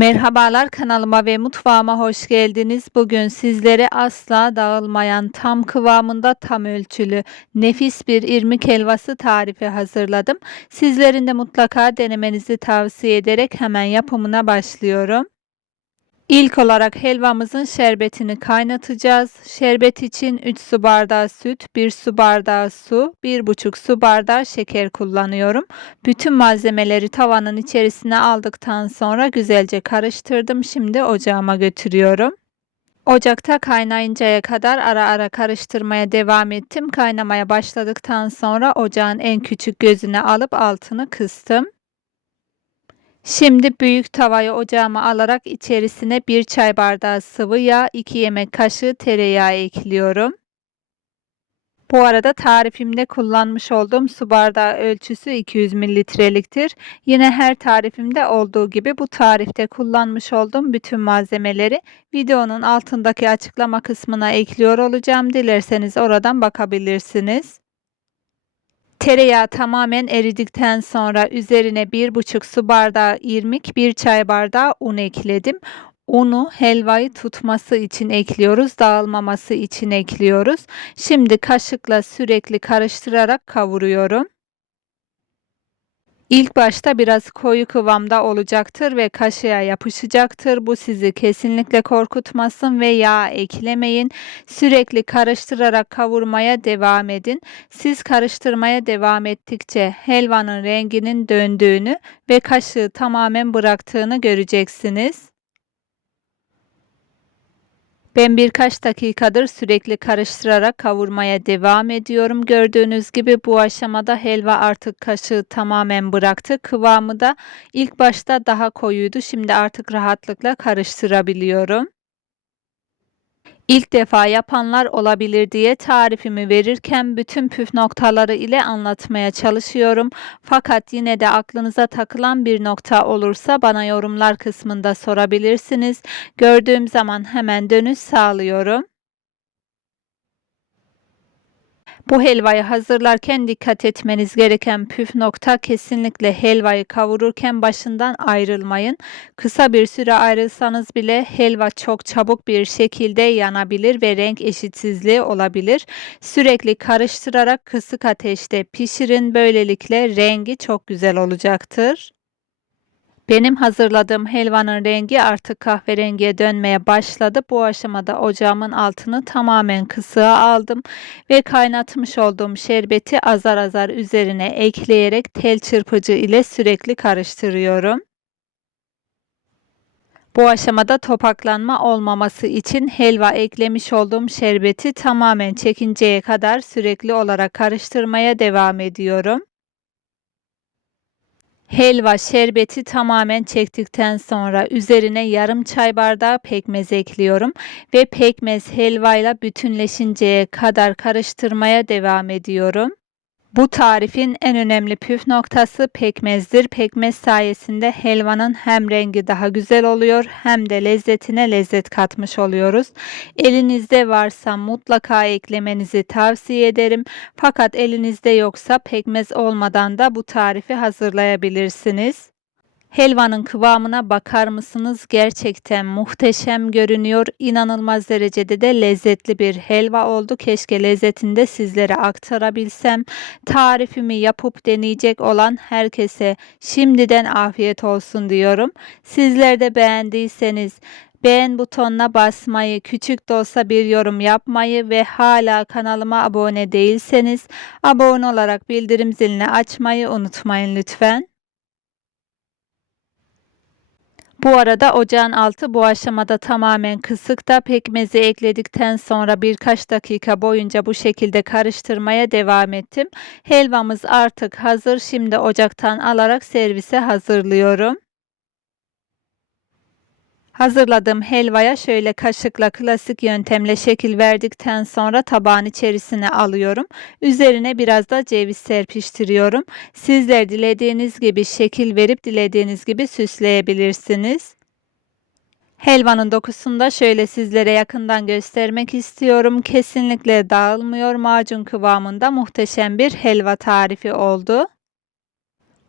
Merhabalar kanalıma ve mutfağıma hoş geldiniz. Bugün sizlere asla dağılmayan tam kıvamında tam ölçülü nefis bir irmik helvası tarifi hazırladım. Sizlerin de mutlaka denemenizi tavsiye ederek hemen yapımına başlıyorum. İlk olarak helvamızın şerbetini kaynatacağız. Şerbet için 3 su bardağı süt, 1 su bardağı su, 1,5 su bardağı şeker kullanıyorum. Bütün malzemeleri tavanın içerisine aldıktan sonra güzelce karıştırdım. Şimdi ocağıma götürüyorum. Ocakta kaynayıncaya kadar ara ara karıştırmaya devam ettim. Kaynamaya başladıktan sonra ocağın en küçük gözüne alıp altını kıstım. Şimdi büyük tavayı ocağıma alarak içerisine 1 çay bardağı sıvı yağ, 2 yemek kaşığı tereyağı ekliyorum. Bu arada tarifimde kullanmış olduğum su bardağı ölçüsü 200 mililitreliktir. Yine her tarifimde olduğu gibi bu tarifte kullanmış olduğum bütün malzemeleri videonun altındaki açıklama kısmına ekliyor olacağım. Dilerseniz oradan bakabilirsiniz. Tereyağı tamamen eridikten sonra üzerine 1,5 su bardağı irmik, 1 çay bardağı un ekledim. Unu helvayı tutması için ekliyoruz, dağılmaması için ekliyoruz. Şimdi kaşıkla sürekli karıştırarak kavuruyorum. İlk başta biraz koyu kıvamda olacaktır ve kaşığa yapışacaktır. Bu sizi kesinlikle korkutmasın ve yağ eklemeyin. Sürekli karıştırarak kavurmaya devam edin. Siz karıştırmaya devam ettikçe helvanın renginin döndüğünü ve kaşığı tamamen bıraktığını göreceksiniz. Ben birkaç dakikadır sürekli karıştırarak kavurmaya devam ediyorum. Gördüğünüz gibi bu aşamada helva artık kaşığı tamamen bıraktı. Kıvamı da ilk başta daha koyuydu. Şimdi artık rahatlıkla karıştırabiliyorum. İlk defa yapanlar olabilir diye tarifimi verirken bütün püf noktaları ile anlatmaya çalışıyorum. Fakat yine de aklınıza takılan bir nokta olursa bana yorumlar kısmında sorabilirsiniz. Gördüğüm zaman hemen dönüş sağlıyorum. Bu helvayı hazırlarken dikkat etmeniz gereken püf nokta kesinlikle helvayı kavururken başından ayrılmayın. Kısa bir süre ayrılsanız bile helva çok çabuk bir şekilde yanabilir ve renk eşitsizliği olabilir. Sürekli karıştırarak kısık ateşte pişirin. Böylelikle rengi çok güzel olacaktır. Benim hazırladığım helvanın rengi artık kahverengiye dönmeye başladı. Bu aşamada ocağımın altını tamamen kısığa aldım ve kaynatmış olduğum şerbeti azar azar üzerine ekleyerek tel çırpıcı ile sürekli karıştırıyorum. Bu aşamada topaklanma olmaması için helva eklemiş olduğum şerbeti tamamen çekinceye kadar sürekli olarak karıştırmaya devam ediyorum. Helva şerbeti tamamen çektikten sonra üzerine yarım çay bardağı pekmez ekliyorum ve pekmez helvayla bütünleşinceye kadar karıştırmaya devam ediyorum. Bu tarifin en önemli püf noktası pekmezdir. Pekmez sayesinde helvanın hem rengi daha güzel oluyor hem de lezzetine lezzet katmış oluyoruz. Elinizde varsa mutlaka eklemenizi tavsiye ederim. Fakat elinizde yoksa pekmez olmadan da bu tarifi hazırlayabilirsiniz. Helvanın kıvamına bakar mısınız? Gerçekten muhteşem görünüyor. İnanılmaz derecede de lezzetli bir helva oldu. Keşke lezzetini de sizlere aktarabilsem. Tarifimi yapıp deneyecek olan herkese şimdiden afiyet olsun diyorum. Sizler de beğendiyseniz beğen butonuna basmayı, küçük de olsa bir yorum yapmayı ve hala kanalıma abone değilseniz abone olarak bildirim zilini açmayı unutmayın lütfen. Bu arada ocağın altı bu aşamada tamamen kısıkta pekmezi ekledikten sonra birkaç dakika boyunca bu şekilde karıştırmaya devam ettim. Helvamız artık hazır. Şimdi ocaktan alarak servise hazırlıyorum. Hazırladığım helvaya şöyle kaşıkla klasik yöntemle şekil verdikten sonra tabağın içerisine alıyorum. Üzerine biraz da ceviz serpiştiriyorum. Sizler dilediğiniz gibi şekil verip dilediğiniz gibi süsleyebilirsiniz. Helvanın dokusunu da şöyle sizlere yakından göstermek istiyorum. Kesinlikle dağılmıyor. Macun kıvamında muhteşem bir helva tarifi oldu.